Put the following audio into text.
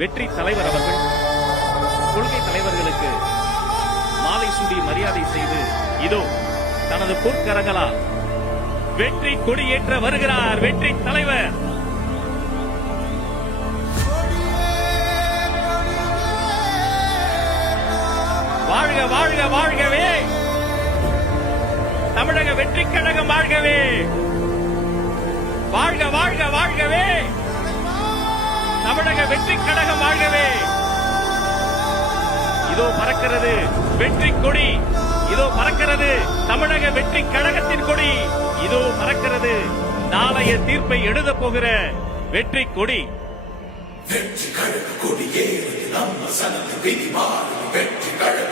வெற்றி தலைவர் அவர்கள் கொள்கை தலைவர்களுக்கு மாலை சூடி மரியாதை செய்து இதோ தனது பொற்கரங்களால் வெற்றி கொடியேற்ற வருகிறார் வெற்றி தலைவர். வாழ்க வாழ்க வாழ்கவே, தமிழக வெற்றி கழகம் வாழ்கவே, வாழ்க வாழ்க வாழ்கவே, தமிழக வெற்றி கழகம் வாழ்கவே. இதோ பறக்கிறது வெற்றி கொடி, இதோ பறக்கிறது தமிழக வெற்றி கழகத்தின் கொடி, இதோ பறக்கிறது நாளைய தீர்ப்பை எழுத போகிற வெற்றி கொடி. வெற்றி கழக கொடியே நம்ம சனத்து விதி மாறி வெற்றி கழக